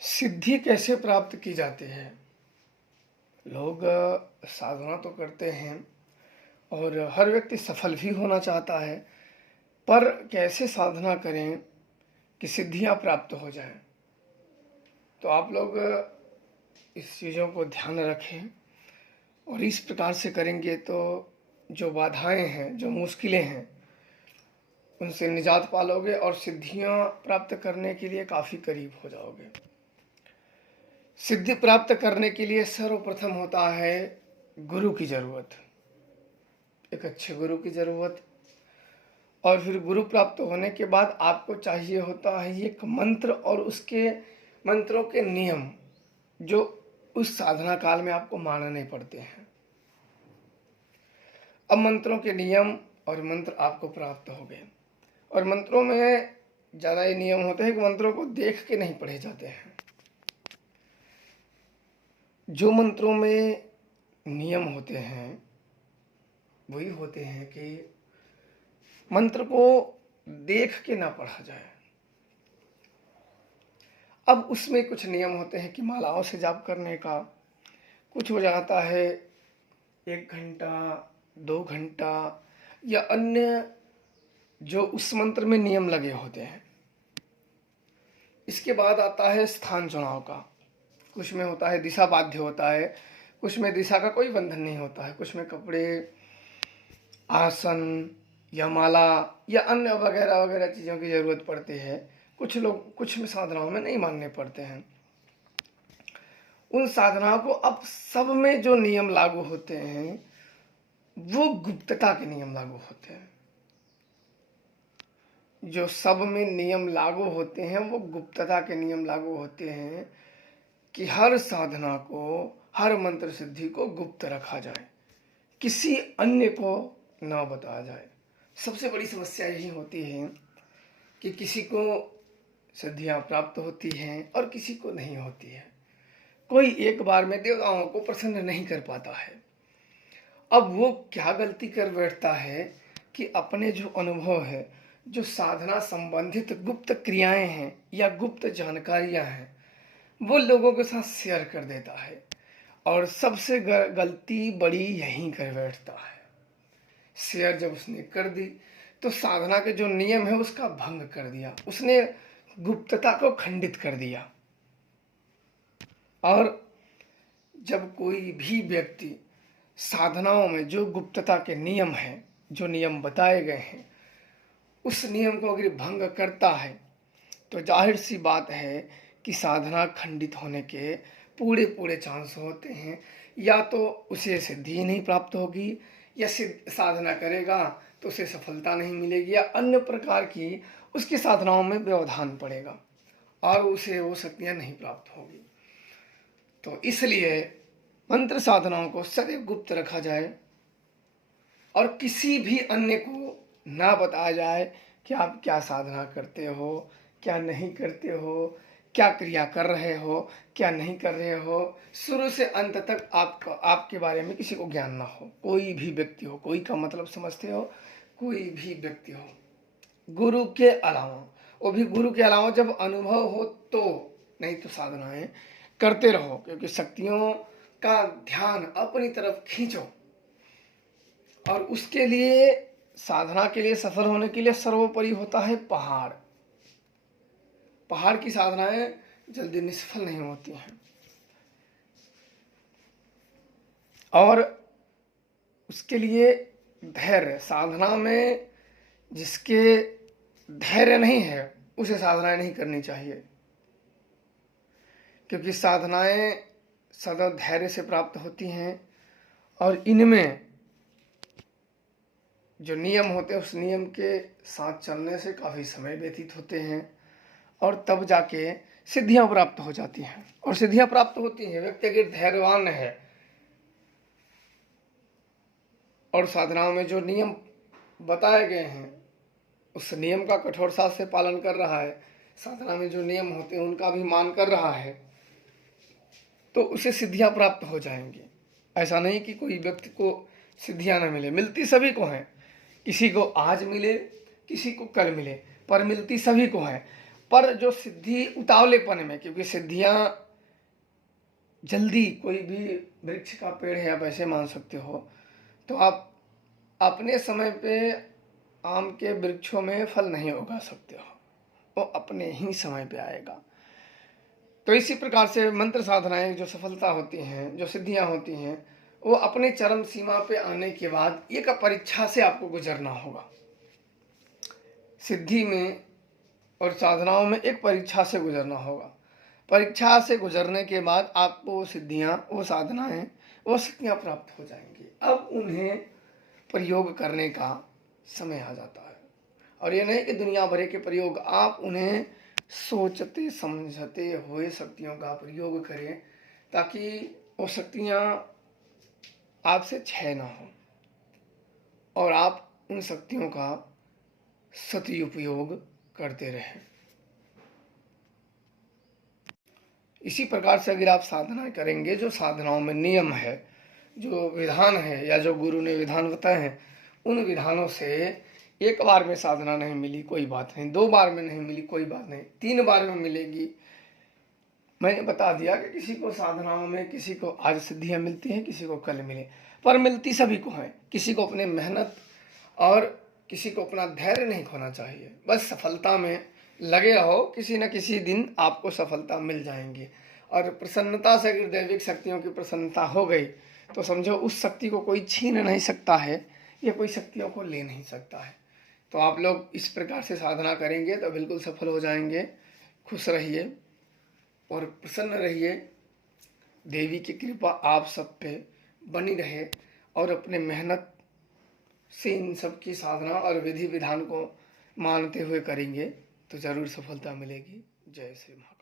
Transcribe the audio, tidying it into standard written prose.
सिद्धि कैसे प्राप्त की जाती है? लोग साधना तो करते हैं और हर व्यक्ति सफल भी होना चाहता है, पर कैसे साधना करें कि सिद्धियां प्राप्त हो जाएं? तो आप लोग इस चीज़ों को ध्यान रखें और इस प्रकार से करेंगे तो जो बाधाएं हैं, जो मुश्किलें हैं, उनसे निजात पालोगे और सिद्धियां प्राप्त करने के लिए काफ़ी करीब हो जाओगे। सिद्धि प्राप्त करने के लिए सर्वप्रथम होता है गुरु की ज़रूरत, एक अच्छे गुरु की ज़रूरत। और फिर गुरु प्राप्त होने के बाद आपको चाहिए होता है एक मंत्र और उसके मंत्रों के नियम, जो उस साधना काल में आपको मानने पड़ते हैं। अब मंत्रों के नियम और मंत्र आपको प्राप्त हो गए, और मंत्रों में ज़्यादा ये नियम होते हैं कि मंत्रों को देख के नहीं पढ़े जाते हैं। जो मंत्रों में नियम होते हैं वही होते हैं कि मंत्र को देख के ना पढ़ा जाए। अब उसमें कुछ नियम होते हैं कि मालाओं से जाप करने का, कुछ हो जाता है 1 घंटा 2 घंटा, या अन्य जो उस मंत्र में नियम लगे होते हैं। इसके बाद आता है स्थान चुनाव का। कुछ में होता है दिशा बाध्य होता है, कुछ में दिशा का कोई बंधन नहीं होता है, कुछ में कपड़े, आसन या माला या अन्य वगैरह वगैरह चीज़ों की ज़रूरत पड़ती है। कुछ लोग कुछ में साधनाओं में नहीं मानने पड़ते हैं। उन साधनाओं को अब सब में जो नियम लागू होते हैं वो गुप्तता के नियम लागू होते हैं। जो सब में नियम लागू होते हैं वो गुप्तता के नियम लागू होते हैं कि हर साधना को, हर मंत्र सिद्धि को गुप्त रखा जाए, किसी अन्य को ना बताया जाए। सबसे बड़ी समस्या यही होती है कि किसी को सिद्धियां प्राप्त होती हैं और किसी को नहीं होती है। कोई एक बार में देवताओं को प्रसन्न नहीं कर पाता है। अब वो क्या गलती कर बैठता है कि अपने जो अनुभव है, जो साधना संबंधित गुप्त क्रियाएं हैं या गुप्त जानकारियां हैं, वो लोगों के साथ शेयर कर देता है, और सबसे गलती बड़ी यहीं कर बैठता है। शेयर जब उसने कर दी तो साधना के जो नियम है उसका भंग कर दिया, उसने गुप्तता को खंडित कर दिया। और जब कोई भी व्यक्ति साधनाओं में जो गुप्तता के नियम हैं, जो नियम बताए गए हैं, उस नियम को अगर भंग करता है तो जाहिर सी बात है कि साधना खंडित होने के पूरे पूरे चांस होते हैं। या तो उसे सिद्धि नहीं प्राप्त होगी, या साधना करेगा तो उसे सफलता नहीं मिलेगी, या अन्य प्रकार की उसकी साधनाओं में व्यवधान पड़ेगा और उसे वो शक्तियाँ नहीं प्राप्त होगी। तो इसलिए मंत्र साधनाओं को सदैव गुप्त रखा जाए और किसी भी अन्य को ना बताया जाए कि आप क्या साधना करते हो, क्या नहीं करते हो, क्या क्रिया कर रहे हो, क्या नहीं कर रहे हो। शुरू से अंत तक आपके बारे में किसी को ज्ञान ना हो। कोई भी व्यक्ति हो, कोई का मतलब समझते हो, कोई भी व्यक्ति हो, गुरु के अलावा, वो भी गुरु के अलावा जब अनुभव हो तो, नहीं तो साधनाएं करते रहो, क्योंकि शक्तियों का ध्यान अपनी तरफ खींचो। और उसके लिए, साधना के लिए, सफल होने के लिए सर्वोपरि होता है पहाड़। पहाड़ की साधनाएं जल्दी निष्फल नहीं होती हैं। और उसके लिए धैर्य, साधना में जिसके धैर्य नहीं है उसे साधनाएं नहीं करनी चाहिए, क्योंकि साधनाएं सदा धैर्य से प्राप्त होती हैं। और इनमें जो नियम होते हैं उस नियम के साथ चलने से काफ़ी समय व्यतीत होते हैं, और तब जाके सिद्धियां प्राप्त हो जाती हैं। और सिद्धियां प्राप्त होती हैं व्यक्ति अगर धैर्यवान है और साधनाओं में जो नियम बताए गए हैं उस नियम का कठोरता से पालन कर रहा है, साधना में जो नियम होते हैं उनका भी मान कर रहा है, तो उसे सिद्धियां प्राप्त हो जाएंगी। ऐसा नहीं कि कोई व्यक्ति को सिद्धियां न मिले, मिलती सभी को हैं। किसी को आज मिले, किसी को कल मिले, पर मिलती सभी को है। पर जो सिद्धि उतावलेपन में, क्योंकि सिद्धियां जल्दी, कोई भी वृक्ष का पेड़ है आप ऐसे मान सकते हो, तो आप अपने समय पे आम के वृक्षों में फल नहीं उगा सकते हो, वो अपने ही समय पे आएगा। तो इसी प्रकार से मंत्र साधनाएं जो सफलता होती हैं, जो सिद्धियां होती हैं, वो अपने चरम सीमा पे आने के बाद एक परीक्षा से आपको गुजरना होगा। सिद्धि में और साधनाओं में एक परीक्षा से गुजरना होगा। परीक्षा से गुजरने के बाद आपको वो सिद्धियां, वो साधनाएं, वो शक्तियां प्राप्त हो जाएंगी। अब उन्हें प्रयोग करने का समय आ जाता है। और ये नहीं कि दुनिया भर के प्रयोग, आप उन्हें सोचते समझते हुए शक्तियों का प्रयोग करें, ताकि वो शक्तियां आपसे क्षय ना हो और आप उन शक्तियों का सदुपयोग करते रहें। इसी प्रकार से अगर आप साधना करेंगे, जो साधनाओं में नियम है, जो विधान है, या जो गुरु ने विधान बताए हैं, उन विधानों से एक बार में साधना नहीं मिली कोई बात नहीं, 2 बार में नहीं मिली कोई बात नहीं, 3 बार में मिलेगी। मैंने बता दिया कि किसी को साधनाओं में, किसी को आज सिद्धियां मिलती हैं, किसी को कल मिले, पर मिलती सभी को है। किसी को अपने मेहनत और किसी को अपना धैर्य नहीं खोना चाहिए। बस सफलता में लगे रहो, किसी न किसी दिन आपको सफलता मिल जाएंगी। और प्रसन्नता से अगर दैविक शक्तियों की प्रसन्नता हो गई तो समझो उस शक्ति को कोई छीन नहीं सकता है, या कोई शक्तियों को ले नहीं सकता है। तो आप लोग इस प्रकार से साधना करेंगे तो बिल्कुल सफल हो जाएंगे। खुश रहिए और प्रसन्न रहिए। देवी की कृपा आप सब पे बनी रहे और अपने मेहनत से इन सब की साधना और विधि विधान को मानते हुए करेंगे तो जरूर सफलता मिलेगी। जय श्री महाराज।